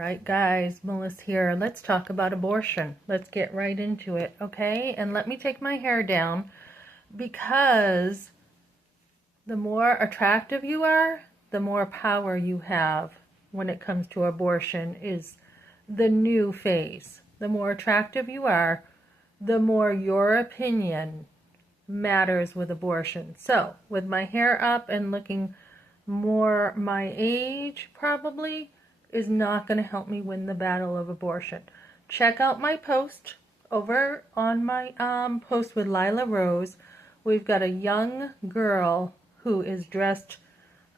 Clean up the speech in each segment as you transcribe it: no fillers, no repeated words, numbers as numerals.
Right, guys, Melissa here. Let's talk about abortion. Let's get right into it, okay? And let me take my hair down because the more attractive you are, the more power you have when it comes to abortion is the new phase. The more attractive you are, the more your opinion matters with abortion. So, with my hair up and looking more my age, probably, is not going to help me win the battle of abortion. Check out my post over on my post with Lila Rose. We've got a young girl who is dressed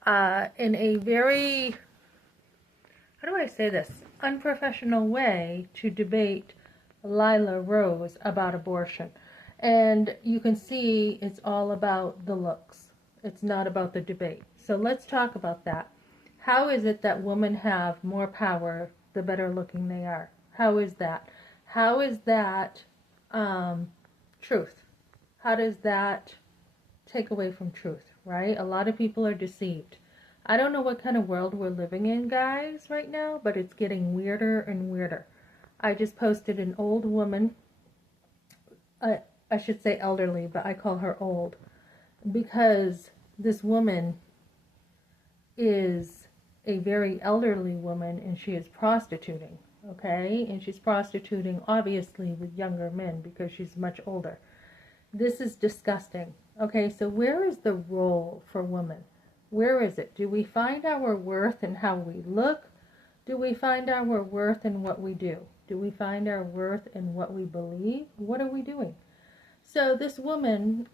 in a very, how do I say this, unprofessional way to debate Lila Rose about abortion. And you can see it's all about the looks. It's not about the debate. So let's talk about that. How is it that women have more power the better looking they are? How is that? How is that truth? How does that take away from truth, right? A lot of people are deceived. I don't know what kind of world we're living in, guys, right now, but it's getting weirder and weirder. I just posted an old woman, I should say elderly, but I call her old, because this woman is a very elderly woman and she is prostituting, okay? And she's prostituting obviously with younger men because she's much older. This is disgusting. Okay, so where is the role for women? Where is it? Do we find our worth in how we look? Do we find our worth in what we do? Do we find our worth in what we believe? What are we doing? So this woman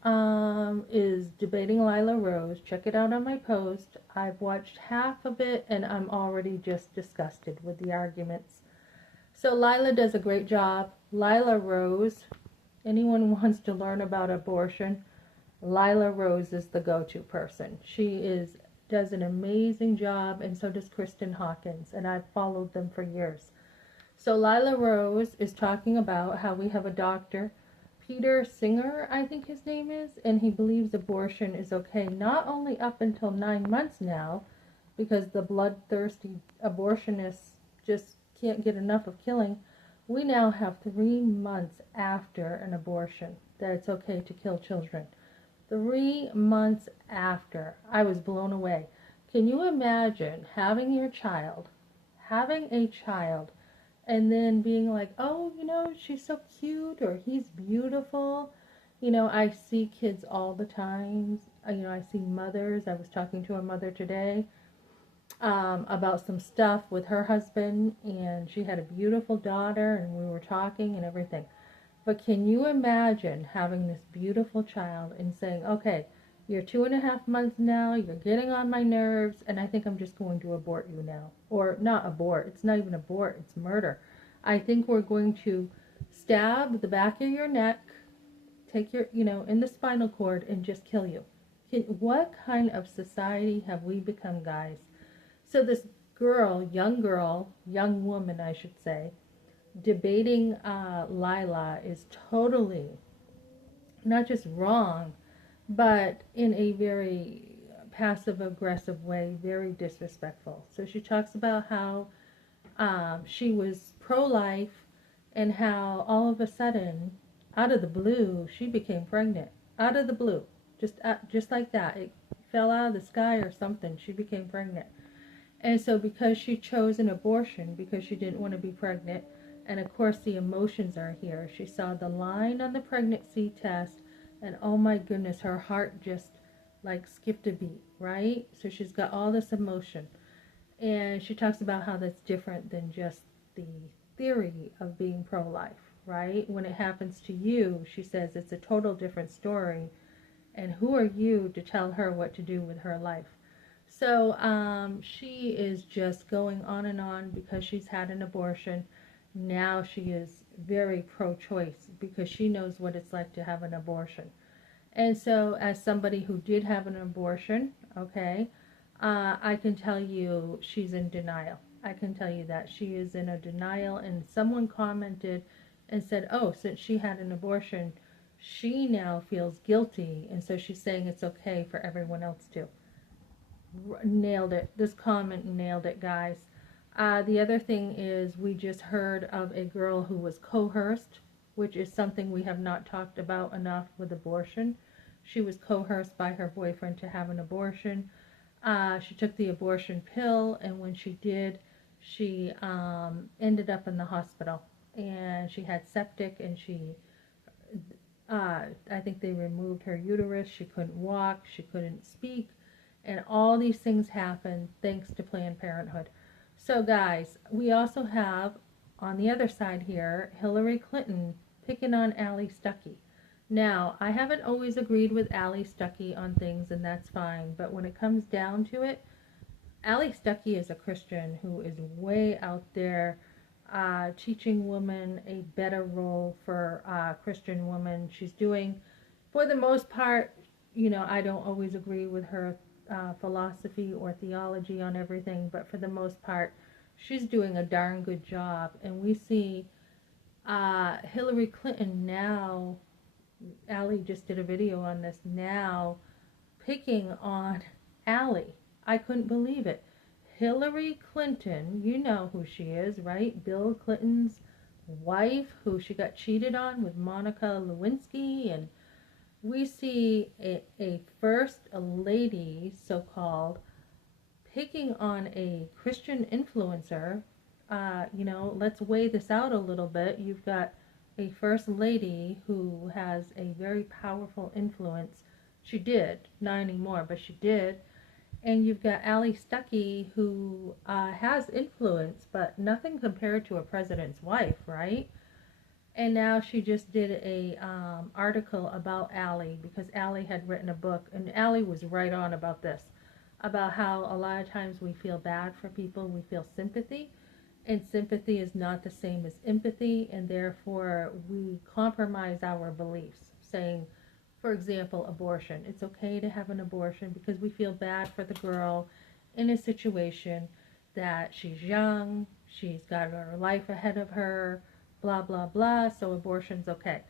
is debating Lila Rose. Check it out on my post. I've watched half of it and I'm already just disgusted with the arguments. So Lila does a great job. Lila Rose, anyone wants to learn about abortion, Lila Rose is the go-to person. She does an amazing job, and so does Kristen Hawkins, and I've followed them for years. So Lila Rose is talking about how we have a doctor, Peter Singer, I think his name is, and he believes abortion is okay not only up until 9 months now, because the bloodthirsty abortionists just can't get enough of killing. We now have 3 months after an abortion that it's okay to kill children. 3 months after. I was blown away. Can you imagine having a child, and then being like, oh, she's so cute, or he's beautiful. I see kids all the time. I see mothers. I was talking to a mother today about some stuff with her husband, and she had a beautiful daughter, and we were talking and everything. But can you imagine having this beautiful child and saying, okay, you're 2.5 months now, you're getting on my nerves, and I think I'm just going to abort you now. Or not abort, it's not even abort, it's murder. I think we're going to stab the back of your neck, take your, in the spinal cord, and just kill you. What kind of society have we become, guys? So this young woman, I should say, debating Lila is totally not just wrong, but in a very passive-aggressive way, very disrespectful. So she talks about how she was pro-life and how all of a sudden, out of the blue, she became pregnant. Out of the blue. Just like that. It fell out of the sky or something. She became pregnant. And so because she chose an abortion, because she didn't want to be pregnant, and of course the emotions are here. She saw the line on the pregnancy test, and oh my goodness, her heart just like skipped a beat, right? So she's got all this emotion. And she talks about how that's different than just the theory of being pro-life, right? When it happens to you, she says it's a total different story. And who are you to tell her what to do with her life? So she is just going on and on because she's had an abortion. Now she is very pro-choice because she knows what it's like to have an abortion. And so as somebody who did have an abortion, okay, I can tell you she's in denial. I can tell you that. She is in a denial, and someone commented and said, oh, since she had an abortion, she now feels guilty, and so she's saying it's okay for everyone else to. Nailed it. This comment nailed it, guys. The other thing is we just heard of a girl who was coerced, which is something we have not talked about enough with abortion. She was coerced by her boyfriend to have an abortion. She took the abortion pill, and when she did, she ended up in the hospital. And she had septic, and I think they removed her uterus. She couldn't walk, she couldn't speak, and all these things happened thanks to Planned Parenthood. So, guys, we also have on the other side here Hillary Clinton picking on Allie Stuckey. Now, I haven't always agreed with Allie Stuckey on things, and that's fine, but when it comes down to it, Allie Stuckey is a Christian who is way out there teaching women a better role for Christian women. She's doing, for the most part, I don't always agree with her philosophy or theology on everything, but for the most part, she's doing a darn good job. And we see Hillary Clinton now, Allie just did a video on this now, picking on Allie. I couldn't believe it. Hillary Clinton, you know who she is, right? Bill Clinton's wife, who she got cheated on with Monica Lewinsky. And we see a first lady, so-called, picking on a Christian influencer. Let's weigh this out a little bit. You've got a first lady who has a very powerful influence. She did, not anymore, but she did. And you've got Allie Stuckey, who has influence, but nothing compared to a president's wife, right? And now she just did a article about Allie, because Allie had written a book, and Allie was right on about this, about how a lot of times we feel bad for people, we feel sympathy, and sympathy is not the same as empathy, and therefore we compromise our beliefs, saying, for example, abortion. It's okay to have an abortion because we feel bad for the girl in a situation that she's young, she's got her life ahead of her, blah, blah, blah, so abortion's okay.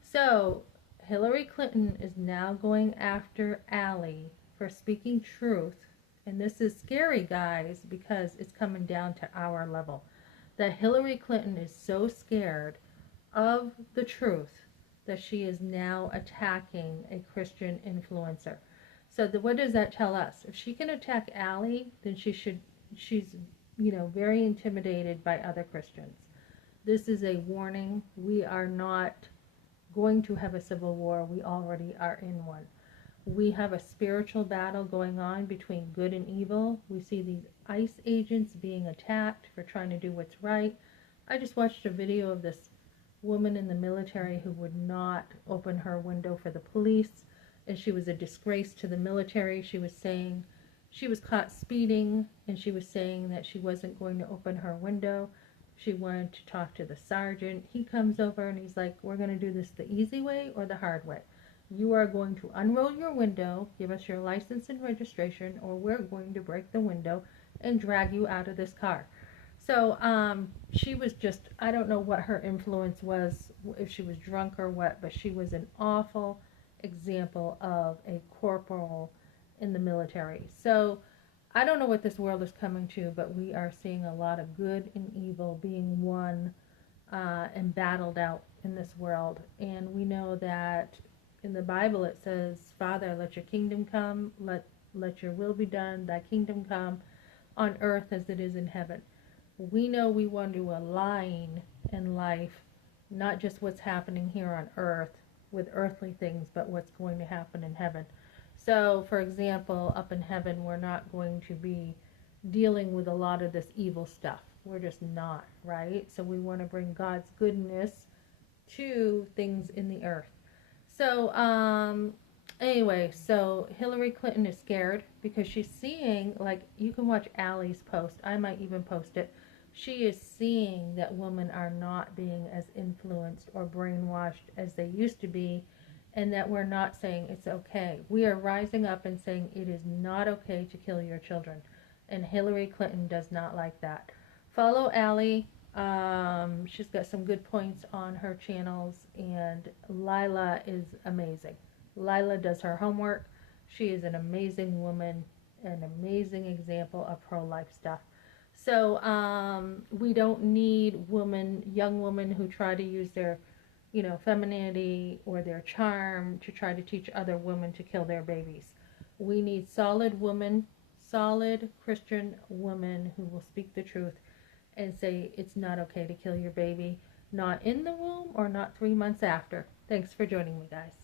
So Hillary Clinton is now going after Allie for speaking truth. And this is scary, guys, because it's coming down to our level. That Hillary Clinton is so scared of the truth that she is now attacking a Christian influencer. So what does that tell us? If she can attack Allie, then she's very intimidated by other Christians. This is a warning. We are not going to have a civil war. We already are in one. We have a spiritual battle going on between good and evil. We see these ICE agents being attacked for trying to do what's right. I just watched a video of this woman in the military who would not open her window for the police, and she was a disgrace to the military. She was saying she was caught speeding, and she was saying that she wasn't going to open her window. She wanted to talk to the sergeant. He comes over and he's like, we're going to do this the easy way or the hard way. You are going to unroll your window, give us your license and registration, or we're going to break the window and drag you out of this car. So she was just, I don't know what her influence was, if she was drunk or what, but she was an awful example of a corporal in the military. So I don't know what this world is coming to, but we are seeing a lot of good and evil being won and battled out in this world. And we know that in the Bible it says, Father, let your kingdom come, let your will be done, thy kingdom come on earth as it is in heaven. We know we want to align in life, not just what's happening here on earth with earthly things, but what's going to happen in heaven. So, for example, up in heaven, we're not going to be dealing with a lot of this evil stuff. We're just not, right? So we want to bring God's goodness to things in the earth. So, anyway, so Hillary Clinton is scared because she's seeing, like, you can watch Allie's post. I might even post it. She is seeing that women are not being as influenced or brainwashed as they used to be, and that we're not saying it's okay. We are rising up and saying it is not okay to kill your children. And Hillary Clinton does not like that. Follow Allie. She's got some good points on her channels, and Lila is amazing. Lila does her homework. She is an amazing woman, an amazing example of pro-life stuff. So we don't need young women who try to use their, femininity or their charm to try to teach other women to kill their babies. We need solid women, solid Christian women who will speak the truth and say it's not okay to kill your baby, not in the womb or not 3 months after. Thanks for joining me, guys.